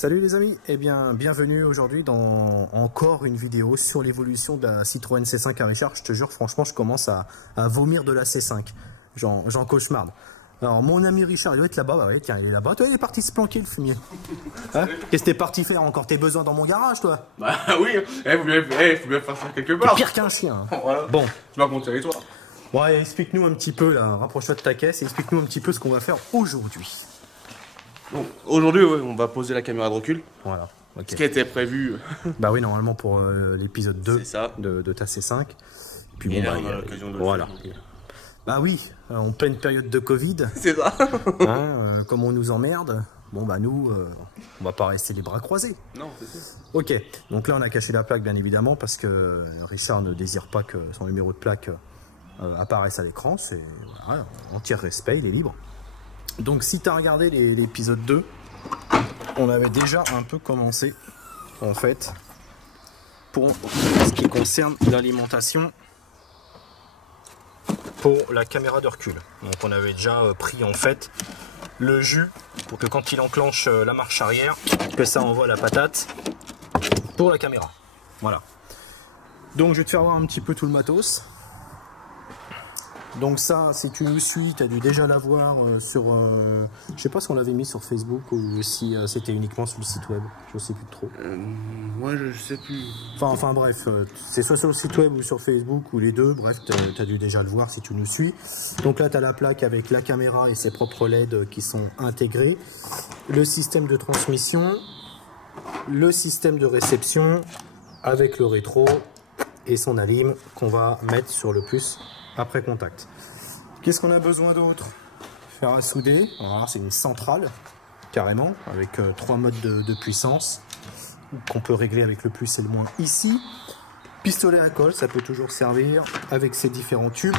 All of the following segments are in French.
Salut les amis, eh bien bienvenue aujourd'hui dans encore une vidéo sur l'évolution de la Citroën C5 à Richard. Je te jure, franchement, je commence à vomir de la C5. J'en cauchemarde. Alors mon ami Richard, il doit être là-bas, bah ouais, tiens, il est là-bas. Toi, il est parti se planquer le fumier. Hein? Qu'est-ce que t'es parti faire encore tes besoins dans mon garage, toi? Bah oui, faut bien faire ça quelque part. T'es pire qu'un chien. Hein. Voilà. Bon. Tu vas mon territoire. Bon, allez, explique-nous un petit peu, là, rapproche-toi de ta caisse et explique-nous un petit peu ce qu'on va faire aujourd'hui. Bon, aujourd'hui, ouais, on va poser la caméra de recul. Voilà. Okay. Ce qui était prévu. Bah oui, normalement pour l'épisode 2 ça. de ta C5. Puis Et bon, là, bah, on a l'occasion de voilà. le faire. Bah oui, en pleine période de Covid. C'est ça. Hein, comme on nous emmerde, bon bah nous, on va pas rester les bras croisés. Non, c'est ça. Ok, donc là on a caché la plaque bien évidemment parce que Richard ne désire pas que son numéro de plaque apparaisse à l'écran. C'est voilà, entier respect, il est libre. Donc si tu as regardé l'épisode 2, on avait déjà un peu commencé en fait pour ce qui concerne l'alimentation pour la caméra de recul. Donc on avait déjà pris en fait le jus pour que quand il enclenche la marche arrière, que ça envoie la patate pour la caméra. Voilà. Donc je vais te faire voir un petit peu tout le matos. Donc ça, si tu nous suis, tu as dû déjà l'avoir sur... je sais pas si on l'avait mis sur Facebook ou si c'était uniquement sur le site web. Je sais plus trop. Moi, je sais plus. Enfin bref, c'est soit sur le site web ou sur Facebook ou les deux. Bref, tu as dû déjà le voir si tu nous suis. Donc là, tu as la plaque avec la caméra et ses propres LED qui sont intégrés. Le système de transmission. Le système de réception avec le rétro et son alim qu'on va mettre sur le puce après contact. Qu'est-ce qu'on a besoin d'autre? Faire à souder. Voilà, c'est une centrale carrément avec 3 modes de puissance qu'on peut régler avec le plus et le moins ici. Pistolet à colle, ça peut toujours servir avec ses différents tubes.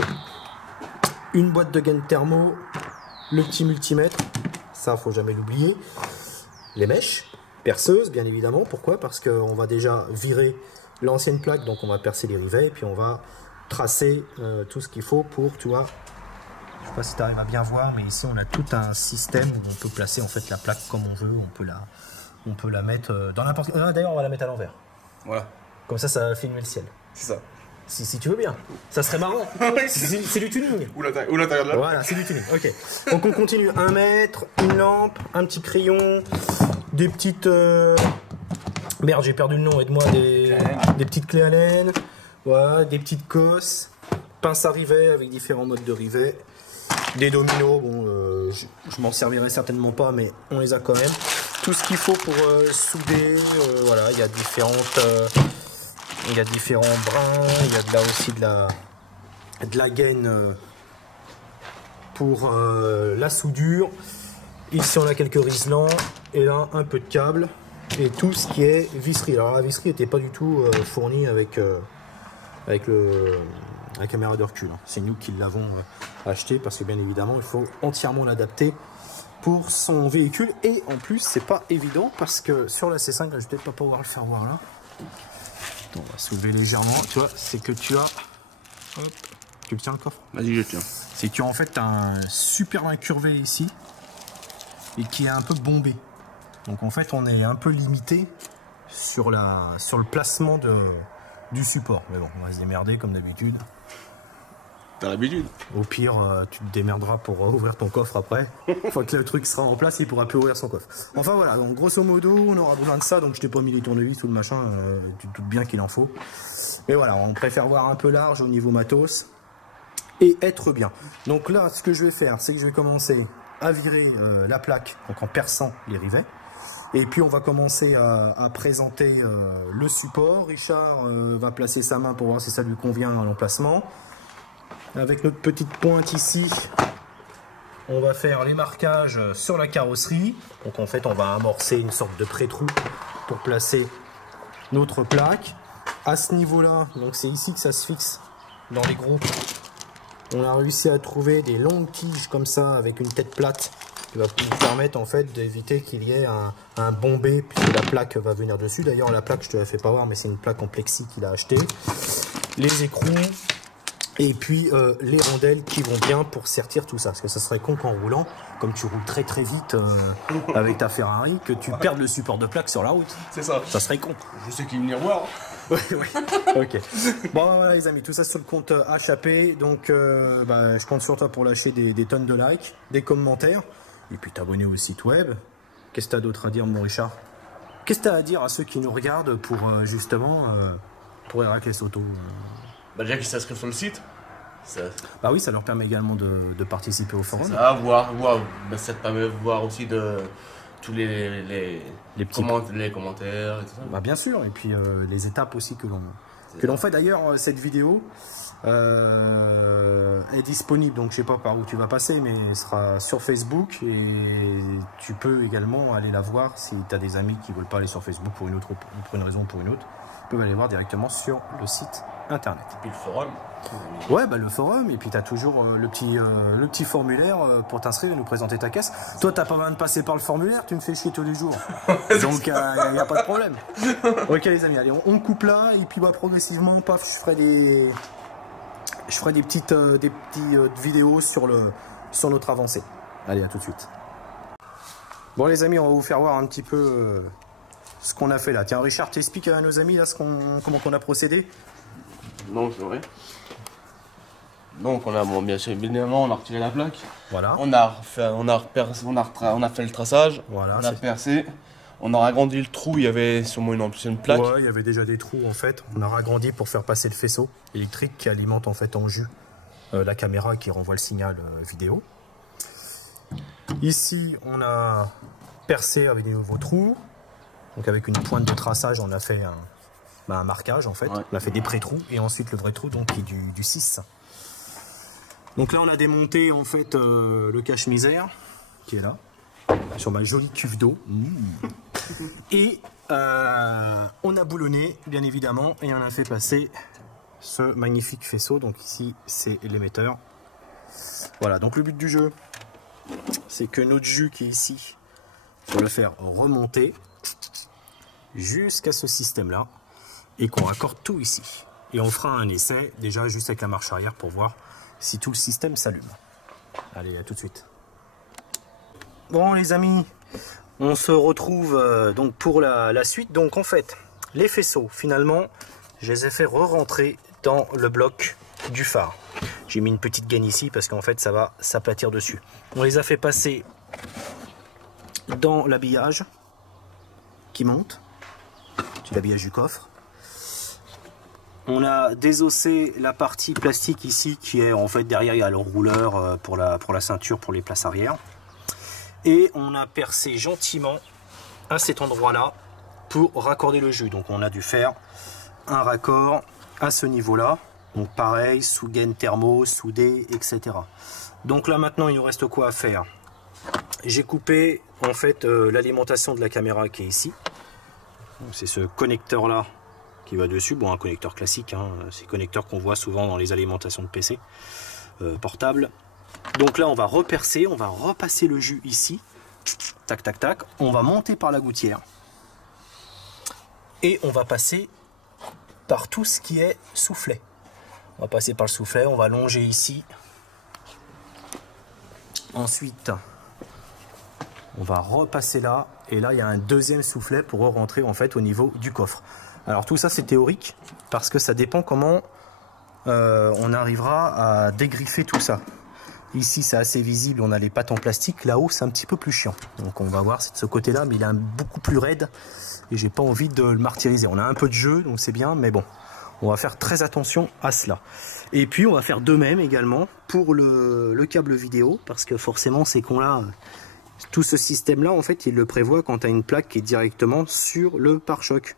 Une boîte de gaine thermo, le petit multimètre, ça faut jamais l'oublier. Les mèches perceuses bien évidemment. Pourquoi? Parce qu'on va déjà virer l'ancienne plaque, donc on va percer les rivets et puis on va tracer tout ce qu'il faut pour, tu vois, je sais pas si tu arrives à bien voir, mais ici on a tout un système où on peut placer en fait la plaque comme on veut, on peut la mettre dans n'importe quel... D'ailleurs on va la mettre à l'envers. Voilà. Comme ça va filmer le ciel. C'est ça. Si tu veux bien. Ça serait marrant. C'est du tuning. Ou l'intérieur de la... Voilà, c'est du tuning. Ok. Donc on continue. 1 mètre, une lampe, un petit crayon, des petites... Merde, j'ai perdu le nom, aide-moi. Des petites clés Allen. Voilà, des petites cosses, pince à rivets avec différents modes de rivets, des dominos, bon, je m'en servirai certainement pas, mais on les a quand même. Tout ce qu'il faut pour souder, voilà, il y a différents brins, il y a là aussi de la gaine pour la soudure. Ici on a quelques riselants, et là un peu de câble, et tout ce qui est visserie. Alors la visserie n'était pas du tout fournie avec la caméra de recul. C'est nous qui l'avons acheté parce que bien évidemment il faut entièrement l'adapter pour son véhicule et en plus c'est pas évident parce que sur la C5, là, je vais peut-être pas pouvoir le faire voir là. On va soulever légèrement, tu vois, c'est que tu as... Hop, tu le tiens le coffre? Vas-y, je tiens. C'est que tu as en fait un super incurvé ici et qui est un peu bombé. Donc en fait on est un peu limité sur le placement du support, mais bon, on va se démerder comme d'habitude. T'as l'habitude. Au pire, tu te démerderas pour ouvrir ton coffre après. Une fois que le truc sera en place, il pourra plus ouvrir son coffre. Enfin voilà, donc grosso modo, on aura besoin de ça, donc je t'ai pas mis les tournevis ou le machin, tu te doutes bien qu'il en faut. Mais voilà, on préfère voir un peu large au niveau matos et être bien. Donc là, ce que je vais faire, c'est que je vais commencer à virer la plaque, donc en perçant les rivets. Et puis on va commencer à présenter le support. Richard va placer sa main pour voir si ça lui convient à l'emplacement. Avec notre petite pointe ici, on va faire les marquages sur la carrosserie. Donc en fait on va amorcer une sorte de pré-trou pour placer notre plaque. À ce niveau-là, donc c'est ici que ça se fixe dans les groupes. On a réussi à trouver des longues tiges comme ça avec une tête plate qui va nous permettre en fait d'éviter qu'il y ait un bombé puisque la plaque va venir dessus. D'ailleurs la plaque je te la fais pas voir mais c'est une plaque en plexi qu'il a acheté. Les écrous Et puis les rondelles qui vont bien pour sertir tout ça. Parce que ça serait con qu'en roulant, comme tu roules très très vite avec ta Ferrari, que tu perdes le support de plaque sur la route. C'est ça. Ça serait con. Je sais qui venir voir. Oui, oui. Ok. Bon, voilà, les amis, tout ça sur le compte HAP. Donc, je compte sur toi pour lâcher des tonnes de likes, des commentaires. Et puis t'abonner au site web. Qu'est-ce que tu as d'autre à dire, mon Richard? Qu'est-ce que tu as à dire à ceux qui nous regardent pour justement pour Héraclès Auto Déjà qu'ils s'inscrivent sur le site. Ça... Bah oui, ça leur permet également de participer au forum. Ça, ça te permet de voir aussi de tous les commentaires et tout ça. Bah bien sûr, et puis les étapes aussi que l'on fait. D'ailleurs, cette vidéo est disponible, donc je sais pas par où tu vas passer, mais elle sera sur Facebook et tu peux également aller la voir si tu as des amis qui veulent pas aller sur Facebook pour une raison ou pour une autre. Ils peuvent aller voir directement sur le site internet. Et puis le forum. Ouais, le forum, et puis tu as toujours le petit formulaire pour t'inscrire et nous présenter ta caisse. Toi, t'as pas besoin de passer par le formulaire, tu me fais chier tous les jours. Donc, il n'y a pas de problème. Ok, les amis, allez, on coupe là, et puis progressivement, paf, je ferai des petites vidéos sur notre avancée. Allez, à tout de suite. Bon, les amis, on va vous faire voir un petit peu ce qu'on a fait là. Tiens, Richard, t'expliques à nos amis là comment on a procédé. Non, c'est vrai. Donc bien sûr, évidemment, on a retiré la plaque. Voilà. On a fait le traçage. Voilà. On a percé. On a agrandi le trou. Il y avait sûrement une ancienne plaque. Ouais, il y avait déjà des trous en fait. On a ragrandi pour faire passer le faisceau électrique qui alimente en fait en jus la caméra qui renvoie le signal vidéo. Ici, on a percé avec des nouveaux trous. Donc avec une pointe de traçage, on a fait un marquage en fait. Ouais. On a fait des pré-trous et ensuite le vrai trou donc qui est du 6. Donc là on a démonté en fait le cache-misère qui est là sur ma jolie cuve d'eau. Et on a boulonné bien évidemment et on a fait passer ce magnifique faisceau. Donc ici c'est l'émetteur. Voilà, donc le but du jeu c'est que notre jus qui est ici, il faut le faire remonter jusqu'à ce système là et qu'on raccorde tout ici. Et on fera un essai déjà juste avec la marche arrière pour voir si tout le système s'allume. Allez, à tout de suite. Bon les amis, on se retrouve donc pour la suite. Donc en fait, les faisceaux, finalement, je les ai fait re-rentrer dans le bloc du phare. J'ai mis une petite gaine ici parce qu'en fait ça va s'aplatir dessus. On les a fait passer dans l'habillage qui monte, c'est l'habillage du coffre. On a désossé la partie plastique ici qui est en fait derrière, il y a le rouleur pour la ceinture pour les places arrière. Et on a percé gentiment à cet endroit là pour raccorder le jus. Donc on a dû faire un raccord à ce niveau là. Donc pareil, sous gaine thermo, soudé, etc. Donc là maintenant il nous reste quoi à faire? J'ai coupé en fait l'alimentation de la caméra qui est ici. C'est ce connecteur là qui va dessus, bon un connecteur classique, hein, c'est le connecteur qu'on voit souvent dans les alimentations de PC portable. Donc là on va repercer, on va repasser le jus ici, tac tac tac, on va monter par la gouttière et on va passer par tout ce qui est soufflet. On va passer par le soufflet, on va longer ici, ensuite on va repasser là et là il y a un deuxième soufflet pour rentrer en fait au niveau du coffre. Alors tout ça c'est théorique parce que ça dépend comment on arrivera à dégriffer tout ça. Ici c'est assez visible, on a les pattes en plastique, là-haut c'est un petit peu plus chiant. Donc on va voir c'est de ce côté là, mais il est beaucoup plus raide et j'ai pas envie de le martyriser. On a un peu de jeu donc c'est bien, mais bon, on va faire très attention à cela. Et puis on va faire de même également pour le câble vidéo parce que forcément ces cons là, tout ce système là en fait il le prévoit quand tu as une plaque qui est directement sur le pare-choc.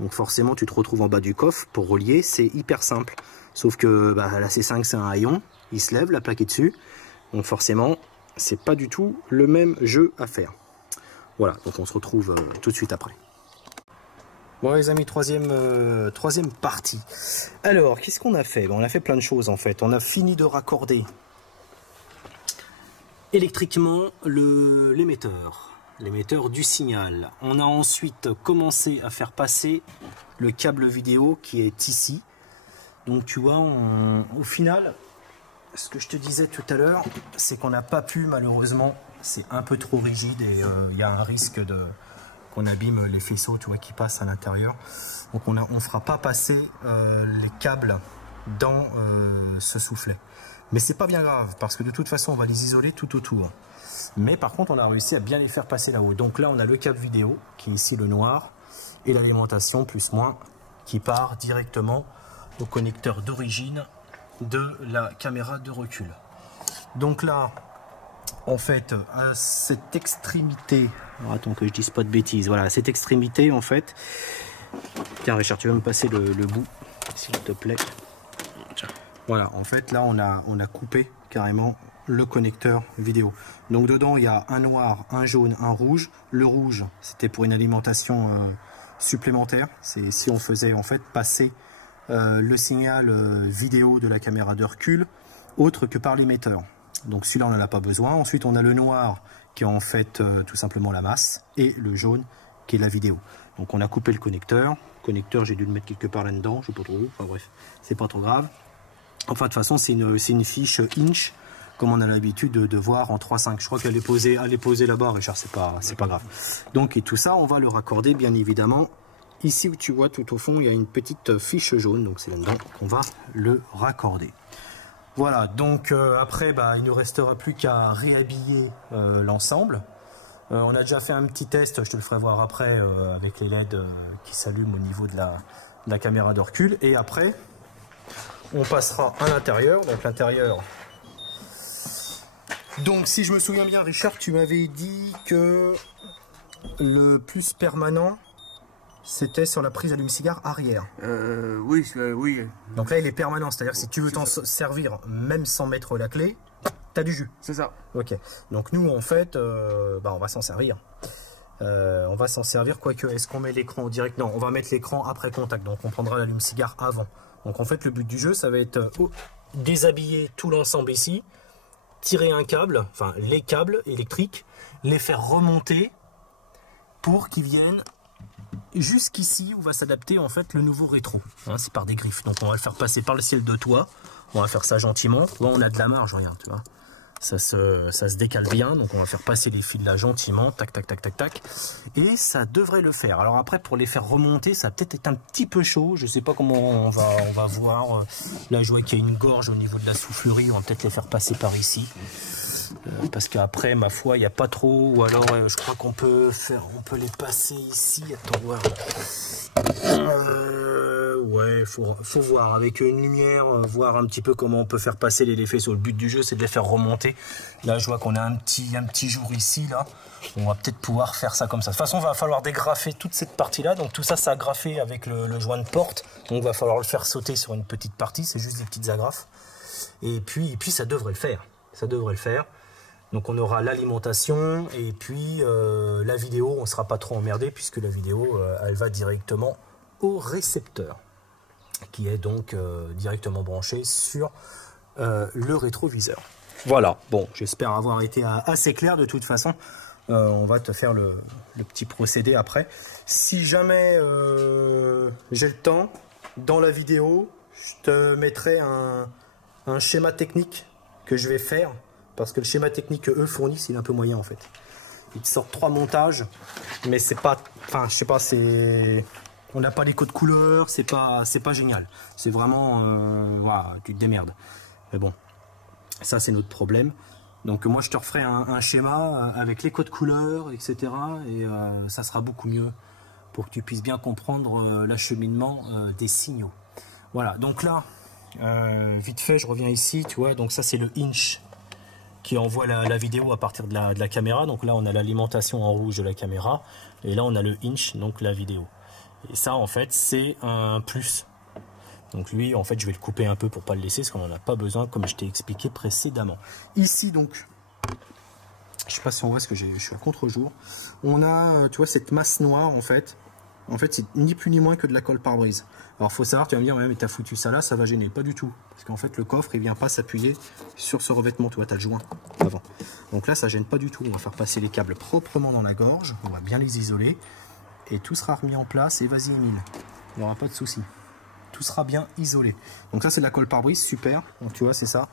Donc forcément tu te retrouves en bas du coffre pour relier, c'est hyper simple. Sauf que la C5 c'est un haillon, il se lève, la plaque est dessus. Donc forcément c'est pas du tout le même jeu à faire. Voilà, donc on se retrouve tout de suite après. Bon les amis, troisième partie. Alors qu'est-ce qu'on a fait? On a fait plein de choses en fait. On a fini de raccorder électriquement l'émetteur du signal. On a ensuite commencé à faire passer le câble vidéo qui est ici Donc tu vois, au final, ce que je te disais tout à l'heure, c'est qu'on n'a pas pu, malheureusement, c'est un peu trop rigide et il y a un risque qu'on abîme les faisceaux, tu vois, qui passent à l'intérieur. Donc on ne fera pas passer les câbles dans ce soufflet. Mais c'est pas bien grave, parce que de toute façon, on va les isoler tout autour. Mais par contre, on a réussi à bien les faire passer là-haut. Donc là, on a le câble vidéo, qui est ici le noir, et l'alimentation plus moins, qui part directement au connecteur d'origine de la caméra de recul. Donc là, en fait, à cette extrémité, alors attends que je dise pas de bêtises, voilà, à cette extrémité, en fait, tiens Richard, tu vas me passer le bout, s'il te plaît. Voilà, en fait, là, on a coupé carrément le connecteur vidéo. Donc dedans, il y a un noir, un jaune, un rouge. Le rouge, c'était pour une alimentation supplémentaire. C'est si on faisait en fait passer le signal vidéo de la caméra de recul autre que par l'émetteur. Donc celui-là, on n'en a pas besoin. Ensuite, on a le noir qui est en fait tout simplement la masse et le jaune qui est la vidéo. Donc on a coupé le connecteur. J'ai dû le mettre quelque part là-dedans, je sais pas trop. Enfin bref, c'est pas trop grave. Enfin, de toute façon, c'est une fiche inch, comme on a l'habitude de voir en 3.5. Je crois qu'elle est posée là-bas, Richard, c'est pas grave. Donc, et tout ça, on va le raccorder, bien évidemment. Ici où tu vois, tout au fond, il y a une petite fiche jaune, donc c'est là-dedans qu'on va le raccorder. Voilà, donc après, bah, il ne nous restera plus qu'à réhabiller l'ensemble. On a déjà fait un petit test, je te le ferai voir après, avec les LED qui s'allument au niveau de la caméra de recul. Et après, on passera à l'intérieur. Donc l'intérieur. Donc si je me souviens bien, Richard, tu m'avais dit que le plus permanent, c'était sur la prise allume-cigare arrière. Oui, oui. Donc là, il est permanent, c'est-à-dire si tu veux t'en servir, même sans mettre la clé, t'as du jus. C'est ça. Ok. Donc nous, en fait, bah, on va s'en servir. On va s'en servir, quoique, est-ce qu'on met l'écran en direct? Non, on va mettre l'écran après contact, donc on prendra l'allume-cigare avant. Donc en fait, le but du jeu, ça va être déshabiller tout l'ensemble ici, tirer un câble, enfin les câbles électriques, les faire remonter pour qu'ils viennent jusqu'ici où va s'adapter en fait le nouveau rétro. Hein, c'est par des griffes, donc on va le faire passer par le ciel de toit. On va faire ça gentiment. Bon, on a de la marge, regarde, tu vois. Ça se décale bien, donc on va faire passer les fils là gentiment, tac, tac, tac, tac, tac, et ça devrait le faire. Alors après, pour les faire remonter, ça va peut-être être un petit peu chaud, je sais pas comment on va voir. Là, je vois qu'il y a une gorge au niveau de la soufflerie, on va peut-être les faire passer par ici. Parce qu'après, ma foi, il n'y a pas trop, ou alors je crois qu'on peut les passer ici, attends, voir. Ouais, faut voir avec une lumière, voir un petit peu comment on peut faire passer les faisceaux. Le but du jeu, c'est de les faire remonter. Là, je vois qu'on a un petit jour ici, là. On va peut-être pouvoir faire ça comme ça. De toute façon, il va falloir dégrafer toute cette partie-là. Donc tout ça, ça a graffé avec le joint de porte. Donc il va falloir le faire sauter sur une petite partie. C'est juste des petites agrafes. Et puis ça devrait le faire. Ça devrait le faire. Donc on aura l'alimentation et puis la vidéo, on ne sera pas trop emmerdé puisque la vidéo, elle va directement au récepteur qui est donc directement branché sur le rétroviseur. Voilà, bon, j'espère avoir été assez clair. De toute façon, on va te faire le petit procédé après. Si jamais j'ai le temps, dans la vidéo, je te mettrai un schéma technique que je vais faire. Parce que le schéma technique que eux fournissent, il est un peu moyen en fait. Ils te sortent 3 montages, mais c'est pas, enfin je sais pas, c'est, on n'a pas les codes couleurs, c'est pas génial. C'est vraiment, voilà, tu te démerdes. Mais bon, ça c'est notre problème. Donc moi je te referai un schéma avec les codes couleurs, etc. Et ça sera beaucoup mieux pour que tu puisses bien comprendre l'acheminement des signaux. Voilà, donc là, vite fait, je reviens ici, tu vois. Donc ça c'est le inch qui envoie la vidéo à partir de la caméra. Donc là, on a l'alimentation en rouge de la caméra. Et là, on a le inch, donc la vidéo. Et ça, en fait, c'est un plus. Donc lui, en fait, je vais le couper un peu pour pas le laisser, parce qu'on n'en a pas besoin, comme je t'ai expliqué précédemment. Ici, donc, je sais pas si on voit ce que je suis à contre-jour. On a, tu vois, cette masse noire, en fait. En fait, c'est ni plus ni moins que de la colle pare-brise. Alors, faut savoir, tu vas me dire, ouais, mais t'as foutu ça là, ça va gêner. Pas du tout. Parce qu'en fait, le coffre, il vient pas s'appuyer sur ce revêtement. Tu vois, t'as le joint avant. Donc là, ça gêne pas du tout. On va faire passer les câbles proprement dans la gorge. On va bien les isoler. Et tout sera remis en place. Et vas-y, Emile. Il n'y aura pas de souci. tout sera bien isolé. Donc ça c'est de la colle pare-brise, super. Donc tu vois, c'est ça.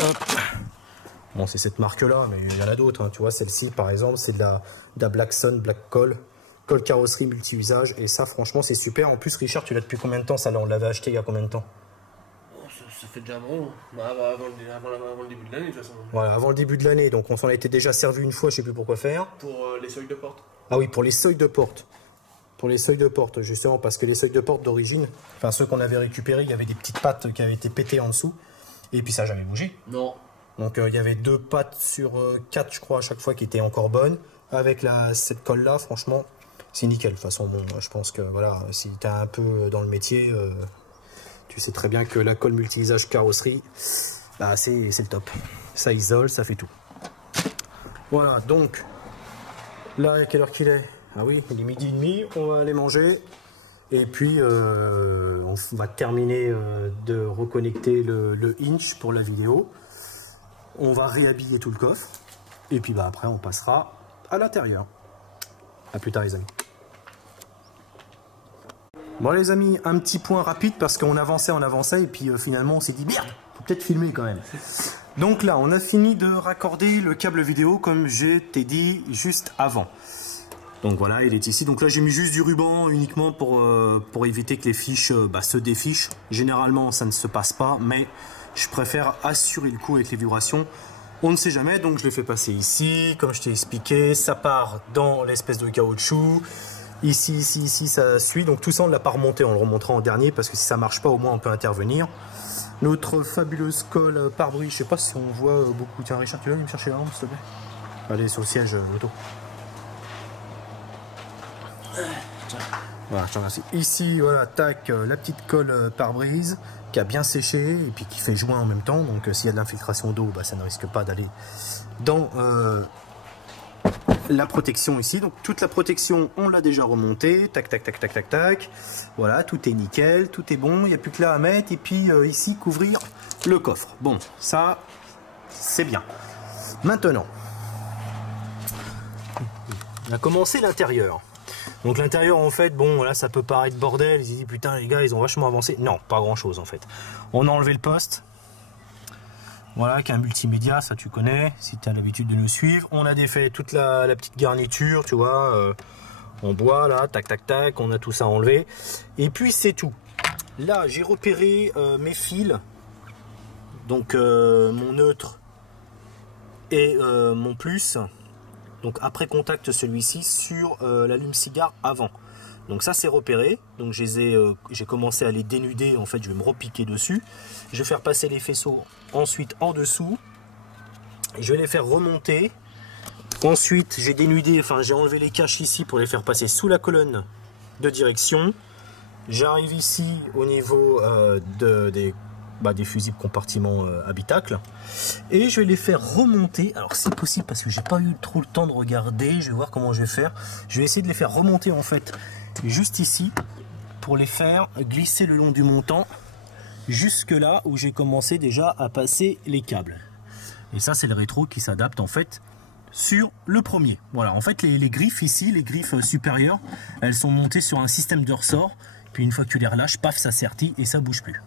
Hop. Bon, c'est cette marque-là, mais il y en a d'autres. Hein. Tu vois, celle-ci, par exemple, c'est de la Blackson Black Coll. Colle carrosserie multi-usage. Et ça, franchement, c'est super. En plus, Richard, tu l'as depuis combien de temps ça là? On l'avait acheté il y a combien de temps? Ça fait déjà bon. Avant le début de l'année, de toute façon. Voilà, avant le début de l'année. Donc, on s'en a été déjà servi une fois, je sais plus pourquoi faire. Pour les seuils de porte. Ah oui, pour les seuils de porte. Pour les seuils de porte, justement, parce que les seuils de porte d'origine, enfin, ceux qu'on avait récupérés, il y avait des petites pattes qui avaient été pétées en dessous. Et puis, ça n'a jamais bougé. Non. Donc il y avait 2 pattes sur 4 je crois à chaque fois qui étaient encore bonnes. Avec cette colle là franchement c'est nickel. De toute façon bon, je pense que voilà, si tu es un peu dans le métier, tu sais très bien que la colle multi-usage carrosserie, bah, c'est le top. Ça isole, ça fait tout. Voilà, donc là à quelle heure qu'il est? Ah oui, il est 12h30, on va aller manger. Et puis on va terminer de reconnecter le hinge pour la vidéo. On va réhabiller tout le coffre. Et puis bah, après, on passera à l'intérieur. A plus tard, les amis. Bon, les amis, un petit point rapide parce qu'on avançait, et puis finalement, on s'est dit merde, faut peut-être filmer quand même. Donc là, on a fini de raccorder le câble vidéo comme je t'ai dit juste avant. Donc voilà, il est ici. Donc là, j'ai mis juste du ruban uniquement pour éviter que les fiches se défichent. Généralement, ça ne se passe pas, mais je préfère assurer le coup avec les vibrations. On ne sait jamais, donc je l'ai fait passer ici. Comme je t'ai expliqué, ça part dans l'espèce de caoutchouc. Ici, ici, ici, ça suit. Donc tout ça, on ne l'a pas remonté. On le remontera en dernier parce que si ça ne marche pas, au moins on peut intervenir. Notre fabuleuse colle pare-brise, je sais pas si on voit beaucoup. Tiens, Richard, tu vas venir me chercher la lampe, s'il te plaît? Allez, sur le siège moto. Voilà, je te remercie. Ici, voilà, tac, la petite colle pare-brise qui a bien séché et puis qui fait joint en même temps. Donc s'il y a de l'infiltration d'eau, bah, ça ne risque pas d'aller dans la protection ici. Donc toute la protection, on l'a déjà remontée. Tac, tac, tac, tac, tac, tac. Voilà, tout est nickel, tout est bon. Il n'y a plus que là à mettre. Et puis ici, couvrir le coffre. Bon, ça, c'est bien. Maintenant, on a commencé l'intérieur. Donc l'intérieur en fait, bon là ça peut paraître bordel, ils se disent putain les gars ils ont vachement avancé. Non, pas grand chose en fait. On a enlevé le poste. Voilà, qui est un multimédia, ça tu connais, si tu as l'habitude de nous suivre. On a défait toute la petite garniture, tu vois, en bois là, tac tac tac, on a tout ça enlevé. Et puis c'est tout. Là j'ai repéré mes fils, donc mon neutre et mon plus. Donc après contact celui-ci sur l'allume-cigare avant. Donc ça c'est repéré. Donc j'ai commencé à les dénuder. En fait je vais me repiquer dessus. Je vais faire passer les faisceaux ensuite en dessous. Je vais les faire remonter. Ensuite j'ai dénudé, enfin j'ai enlevé les caches ici pour les faire passer sous la colonne de direction. J'arrive ici au niveau des fusibles compartiments habitacle et je vais les faire remonter. Alors c'est possible parce que j'ai pas eu trop le temps de regarder, je vais voir comment je vais faire. Je vais essayer de les faire remonter en fait juste ici pour les faire glisser le long du montant jusque là où j'ai commencé déjà à passer les câbles. Et ça c'est le rétro qui s'adapte en fait sur le premier. Voilà, en fait les griffes ici, les griffes supérieures, elles sont montées sur un système de ressort, puis une fois que tu les relâches, paf, ça sertit et ça bouge plus.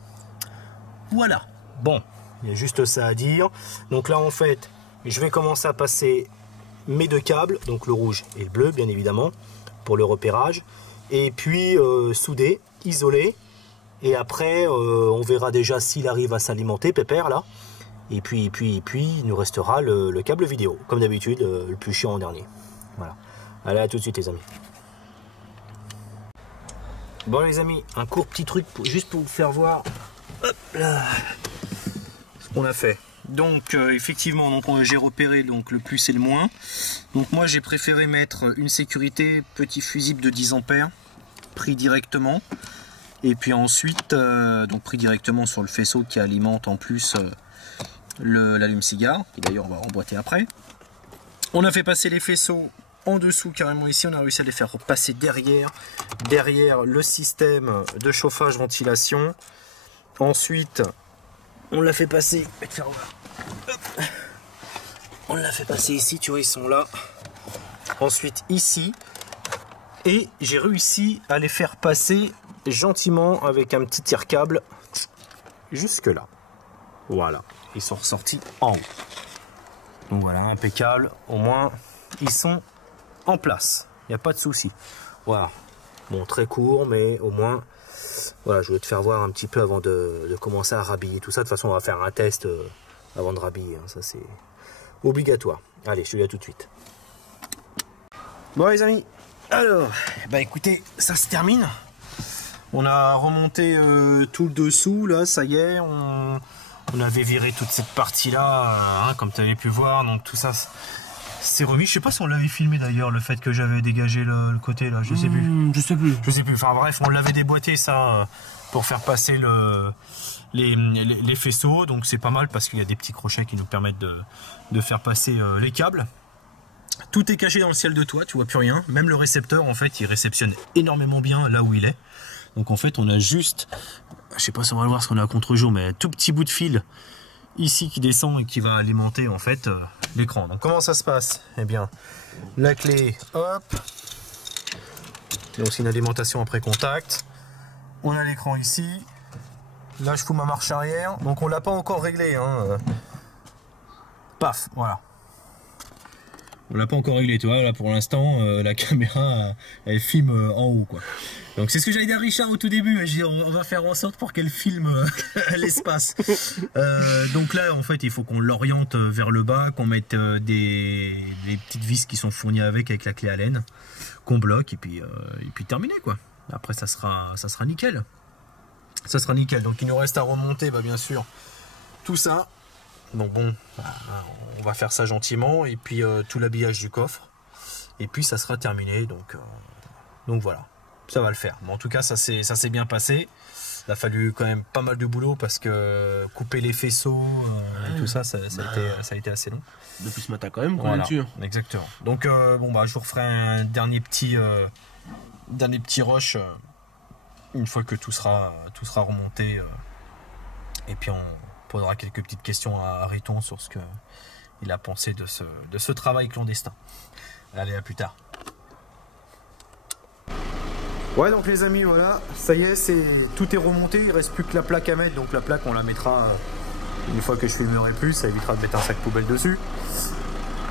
Voilà, bon, il y a juste ça à dire. Donc là en fait, je vais commencer à passer mes 2 câbles, donc le rouge et le bleu bien évidemment, pour le repérage. Et puis souder, isoler. Et après, on verra déjà s'il arrive à s'alimenter, pépère là. Et puis il nous restera le câble vidéo, comme d'habitude, le plus chiant en dernier. Voilà, allez à tout de suite les amis. Bon les amis, un court petit truc juste pour vous faire voir. Hop là, ce qu'on a fait. Donc effectivement, j'ai repéré donc le plus et le moins. Donc moi j'ai préféré mettre une sécurité petit fusible de 10 ampères pris directement. Et puis ensuite donc pris directement sur le faisceau qui alimente en plus l'allume-cigare. Et d'ailleurs on va remboîter après. On a fait passer les faisceaux en dessous carrément ici. On a réussi à les faire passer derrière le système de chauffage ventilation. Ensuite, on l'a fait passer. On l'a fait passer ici, tu vois, ils sont là. Ensuite, ici. Et j'ai réussi à les faire passer gentiment avec un petit tire-câble jusque là. Voilà, ils sont ressortis en haut. Donc voilà, impeccable. Au moins, ils sont en place. Il n'y a pas de souci. Voilà. Bon, très court, mais au moins, voilà, je voulais te faire voir un petit peu avant de commencer à rhabiller tout ça. De toute façon, on va faire un test avant de rhabiller. Hein. Ça, c'est obligatoire. Allez, je te dis à tout de suite. Bon, les amis. Alors, bah écoutez, ça se termine. On a remonté tout le dessous, là, ça y est. On avait viré toute cette partie-là, hein, comme tu avais pu voir. Donc tout ça, c'est remis. Je sais pas si on l'avait filmé d'ailleurs, le fait que j'avais dégagé le côté là. Je sais plus. Je sais plus. Enfin bref, on l'avait déboîté ça pour faire passer les faisceaux. Donc c'est pas mal parce qu'il y a des petits crochets qui nous permettent de faire passer les câbles. Tout est caché dans le ciel de toit, tu vois plus rien. Même le récepteur, en fait, il réceptionne énormément bien là où il est. Donc en fait, on a juste, je sais pas si on va le voir parce qu'on est à contre-jour, mais un tout petit bout de fil ici qui descend et qui va alimenter en fait l'écran. Donc comment ça se passe? Eh bien, la clé, hop. Donc c'est une alimentation après contact. On a l'écran ici. Là, je fous ma marche arrière. Donc on l'a pas encore réglé. Hein. Paf, voilà. On l'a pas encore réglé, tu vois, là pour l'instant la caméra elle filme en haut quoi. Donc c'est ce que j'avais dit à Richard au tout début, j'ai dit on va faire en sorte pour qu'elle filme l'espace. Donc là en fait il faut qu'on l'oriente vers le bas, qu'on mette les petites vis qui sont fournies avec la clé Allen, qu'on bloque et puis terminé quoi. Après ça sera nickel. Ça sera nickel, donc il nous reste à remonter bien sûr tout ça. Donc bon, on va faire ça gentiment et puis tout l'habillage du coffre et puis ça sera terminé donc voilà, ça va le faire. Mais en tout cas ça s'est bien passé. Il a fallu quand même pas mal de boulot parce que couper les faisceaux et tout ça a été assez long. Depuis ce matin quand même, voilà, exactement. Donc je vous referai un dernier petit rush une fois que tout sera remonté et puis on posera quelques petites questions à Riton sur ce qu'il a pensé de ce travail clandestin. Allez, à plus tard. Ouais, donc les amis, voilà, ça y est, tout est remonté, il reste plus que la plaque à mettre. Donc la plaque, on la mettra une fois que je filmerai plus, ça évitera de mettre un sac poubelle dessus.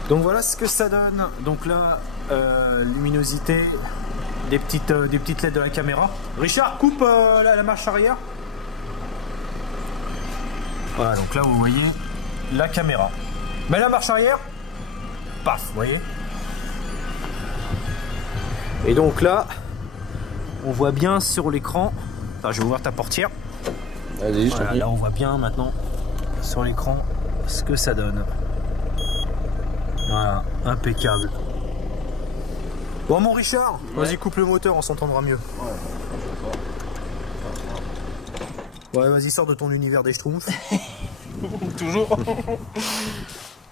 Donc voilà ce que ça donne. Donc là, luminosité, des petites LED de la caméra. Richard, coupe la marche arrière. Voilà, donc là vous voyez la caméra. Mais la marche arrière, paf, vous voyez. Et donc là, on voit bien sur l'écran. Enfin, je vais ouvrir ta portière. Allez, voilà, là on voit bien maintenant sur l'écran ce que ça donne. Voilà, impeccable. Bon mon Richard, ouais. Vas-y coupe le moteur, on s'entendra mieux. Ouais, vas-y, sors de ton univers des Schtroumpfs. Toujours.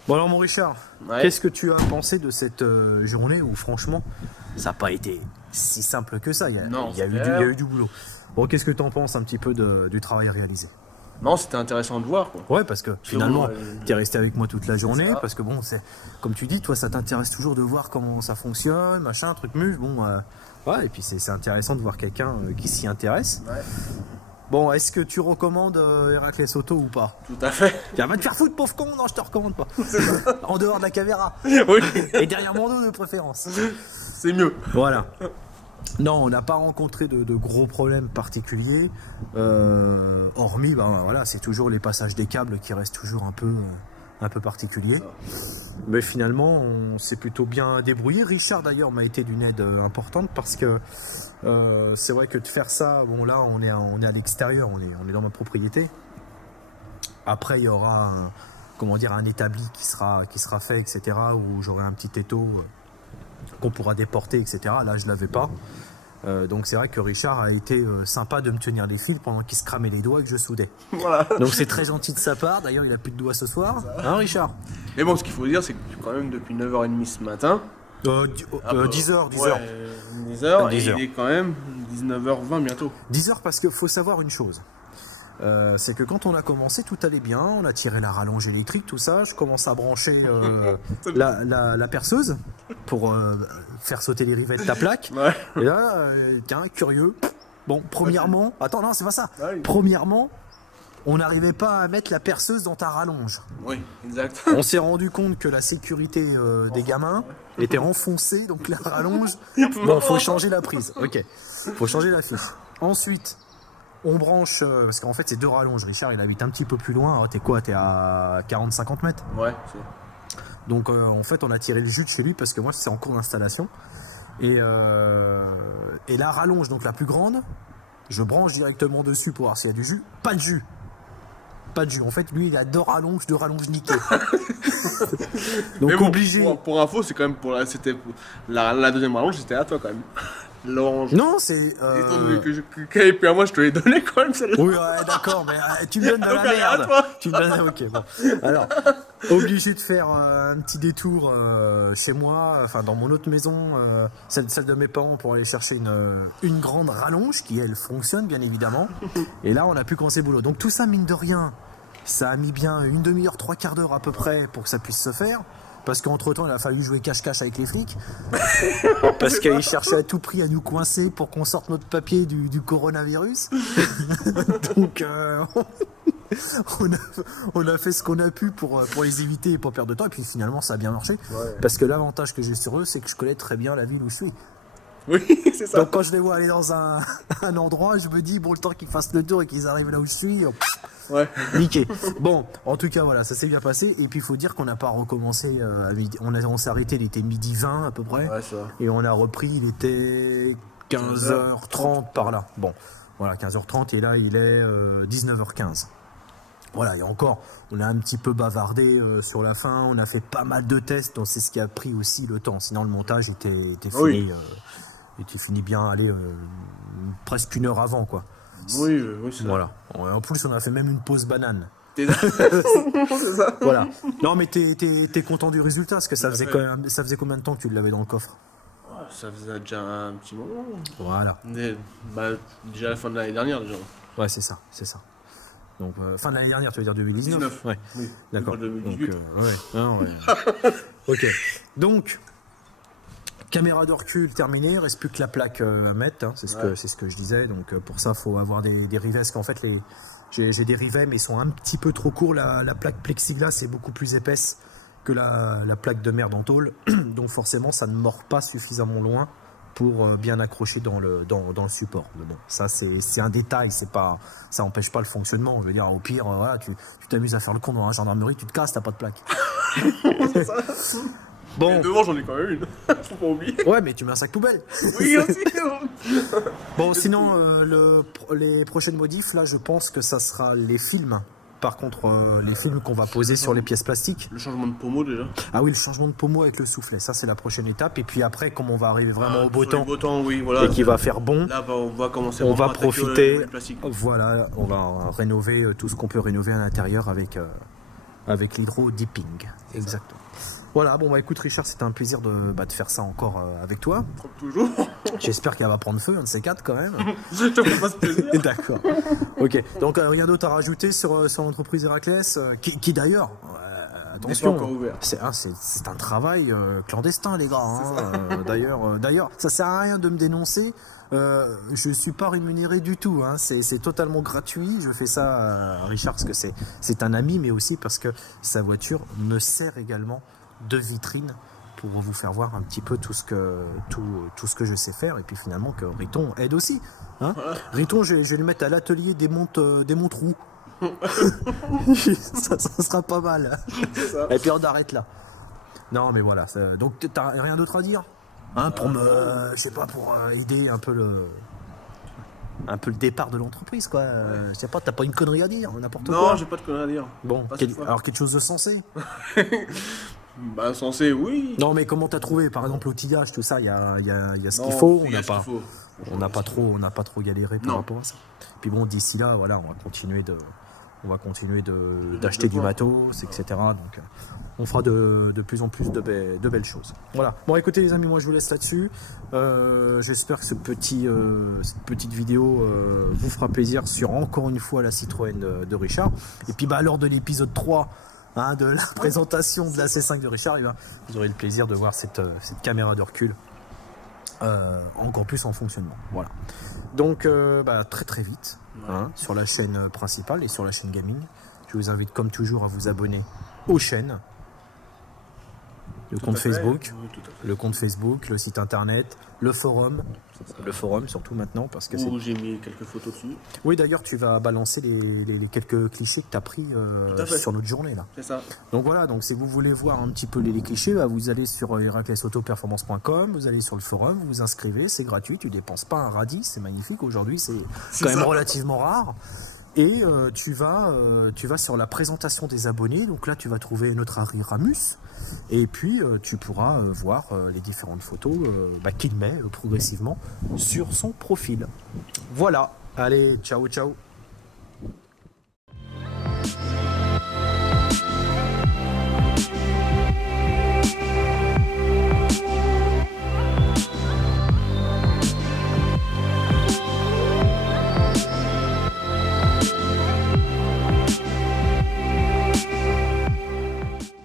Bon alors mon Richard, ouais. Qu'est-ce que tu as pensé de cette journée où franchement, ça n'a pas été si simple que ça. Il y a eu du boulot. Bon, qu'est-ce que tu en penses un petit peu du travail réalisé? Non, c'était intéressant de voir quoi. Ouais, parce que finalement, tu es resté avec moi toute la journée, parce que bon, c'est comme tu dis, toi ça t'intéresse toujours de voir comment ça fonctionne, machin, truc mûche, bon, ouais, et puis c'est intéressant de voir quelqu'un qui s'y intéresse. Ouais. Bon, est-ce que tu recommandes Héraclès Auto ou pas? Tout à fait. Tiens, va te faire foutre, pauvre con. Non, je te recommande pas. En dehors de la caméra. Oui. Et derrière mon dos de préférence. C'est mieux. Voilà. Non, on n'a pas rencontré de gros problèmes particuliers. Hormis, voilà, c'est toujours les passages des câbles qui restent toujours un peu particuliers. Mais finalement, on s'est plutôt bien débrouillé. Richard d'ailleurs m'a été d'une aide importante parce que c'est vrai que de faire ça, bon là on est à l'extérieur, on est dans ma propriété. Après il y aura un établi qui sera fait, etc. où j'aurai un petit étau qu'on pourra déporter, etc. Là je l'avais pas. Donc c'est vrai que Richard a été sympa de me tenir les fils pendant qu'il se cramait les doigts et que je soudais. Voilà. Donc c'est très gentil de sa part. D'ailleurs il a plus de doigts ce soir. Hein Richard? Mais bon, ce qu'il faut dire c'est que quand même depuis 9h30 ce matin. 10h. Ouais, 10h, et il est quand même 19h20 bientôt. 10h parce qu'il faut savoir une chose. C'est que quand on a commencé, tout allait bien, on a tiré la rallonge électrique, tout ça, je commence à brancher la perceuse pour faire sauter les rivets de ta plaque. Ouais. Et là, tiens, curieux, Bon, premièrement... Attends, non, c'est pas ça. Ah oui. Premièrement, on n'arrivait pas à mettre la perceuse dans ta rallonge. Oui, exact. On s'est rendu compte que la sécurité des gamins était enfoncée, donc la rallonge... Bon, faut changer la prise. Ok, faut changer la fiche. Ensuite, on branche... parce qu'en fait, c'est 2 rallonges. Richard, il habite un petit peu plus loin. T'es quoi? T'es à 40-50 mètres? Ouais, donc en fait on a tiré le jus de chez lui parce que moi c'est en cours d'installation et la rallonge donc la plus grande, je branche directement dessus pour voir s'il y a du jus. Pas de jus, pas de jus. En fait lui il a 2 rallonges niquées. Donc bon, obligé. Pour info, c'est quand même pour la deuxième rallonge, c'était à toi quand même. L'orange. Non c'est. Et puis à moi je te l'ai donné quand même celle-là. Oui ouais, d'accord mais tu me donnes de la Donc, allez, à merde. toi. Tu me donnes. Ok bon. Alors obligé de faire un petit détour chez moi, enfin dans mon autre maison, celle de mes parents pour aller chercher une grande rallonge qui elle fonctionne bien évidemment. Et là on a pu commencer le boulot. Donc tout ça mine de rien, ça a mis bien une demi-heure, 3/4 d'heure à peu près pour que ça puisse se faire. Parce qu'entre temps il a fallu jouer cache-cache avec les flics. Parce qu'ils cherchaient à tout prix à nous coincer pour qu'on sorte notre papier du coronavirus. Donc on a fait ce qu'on a pu pour les éviter et pour perdre de temps. Et puis finalement ça a bien marché. Ouais. Parce que l'avantage que j'ai sur eux, c'est que je connais très bien la ville où je suis. Oui, c'est ça. Donc quand je les vois aller dans un endroit, je me dis, bon, le temps qu'ils fassent le tour et qu'ils arrivent là où je suis, ouais. Nickel. Bon, en tout cas, voilà, ça s'est bien passé. Et puis il faut dire qu'on n'a pas recommencé à midi. On s'est arrêté, il était 12h20 à peu près. Ouais, ça. Et on a repris, il était 15h30 par là. Bon, voilà, 15h30 et là il est 19h15. Voilà, et encore, on a un petit peu bavardé sur la fin, on a fait pas mal de tests, donc c'est ce qui a pris aussi le temps. Sinon, le montage était fini, oui. Était fini bien, allez, presque 1 heure avant, quoi. Oui, oui, c'est voilà. En plus, on a fait même une pause banane. C'est ça. Voilà. Non, mais t'es content du résultat, parce que ça faisait combien de temps que tu l'avais dans le coffre? Ça faisait déjà un petit moment. Voilà. Déjà à la fin de l'année dernière, déjà. Ouais, c'est ça, c'est ça. Donc, fin de l'année dernière, tu veux dire 2019? Ouais. Oui. D'accord. Ok. Donc, caméra de recul terminée, reste plus que la plaque à mettre, hein, c'est ce que je disais. Donc, pour ça, il faut avoir des rivets. Parce qu'en fait, j'ai des rivets, mais ils sont un petit peu trop courts. La plaque plexiglas est beaucoup plus épaisse que la plaque de merde en tôle. Donc, forcément, ça ne mord pas suffisamment loin pour bien accrocher dans le support. Mais bon, ça c'est un détail, ça n'empêche pas le fonctionnement. On veut dire, au pire, voilà, tu t'amuses à faire le con dans la gendarmerie, tu te casses, t'as pas de plaque. C'est ça. Bon. Et devant, j'en ai quand même une. Faut pas oublier. Ouais, mais tu mets un sac poubelle. Oui, aussi. Bon, sinon, les prochaines modifs, là, je pense que ça sera les films. Par contre, les films qu'on va poser sur les pièces plastiques. Le changement de pommeau déjà. Ah oui, le changement de pommeau avec le soufflet, ça c'est la prochaine étape. Et puis après, comme on va arriver vraiment au beau temps, oui, voilà, et qu'il va faire bon, là on va commencer. On va profiter. Voilà, on va rénover tout ce qu'on peut rénover à l'intérieur avec l'hydro dipping. Exactement. Voilà, bon bah écoute Richard, c'était un plaisir de faire ça encore avec toi. Comme toujours. J'espère qu'elle va prendre feu, un de ces 4 quand même. Je te fais pas ce plaisir. D'accord. Ok, donc rien d'autre à rajouter sur l'entreprise Héraclès, qui d'ailleurs, attention, c'est un travail clandestin les gars. Hein. D'ailleurs, ça sert à rien de me dénoncer. Je suis pas rémunéré du tout, hein. C'est totalement gratuit. Je fais ça à Richard parce que c'est un ami, mais aussi parce que sa voiture me sert également de vitrine pour vous faire voir un petit peu tout ce que je sais faire, et puis finalement que Riton aide aussi, hein. Voilà. Riton, je vais le mettre à l'atelier des monte-roues. ça sera pas mal. Ça. Et puis on arrête là. Non mais voilà, donc t'as rien d'autre à dire, hein, pour je sais pas, pour aider un peu le départ de l'entreprise, quoi. Je sais pas, t'as pas une connerie à dire, n'importe quoi. Non, j'ai pas de connerie à dire. Bon, alors quelque chose de sensé. Bah censé, oui. Non mais comment t'as trouvé, par exemple, l'outillage, tout ça, il y a ce qu'il faut. On n'a pas trop galéré par rapport à ça. Puis bon, d'ici là, voilà, on va continuer d'acheter du matos, etc. Donc on fera de plus en plus de belles choses. Voilà. Bon écoutez les amis, moi je vous laisse là-dessus. J'espère que cette petite vidéo vous fera plaisir sur encore une fois la Citroën de Richard. Et puis lors de l'épisode 3, hein, de la présentation de la C5 de Richard, vous aurez le plaisir de voir cette caméra de recul encore plus en fonctionnement. Voilà. Donc très très vite sur la chaîne principale et sur la chaîne gaming. Je vous invite comme toujours à vous abonner aux chaînes, le compte Facebook, le site internet, le forum surtout maintenant parce que où j'ai mis quelques photos dessus. Oui, d'ailleurs tu vas balancer les quelques clichés que tu as pris sur notre journée là. C'est ça. Donc voilà, donc si vous voulez voir un petit peu les clichés, vous allez sur heraclesautoperformance.com, vous allez sur le forum, vous vous inscrivez, c'est gratuit, tu dépenses pas un radis, c'est magnifique. Aujourd'hui c'est quand même relativement rare. Et tu vas sur la présentation des abonnés, donc là tu vas trouver notre Harry Ramus, et puis tu pourras voir les différentes photos qu'il met progressivement sur son profil. Voilà, allez, ciao ciao.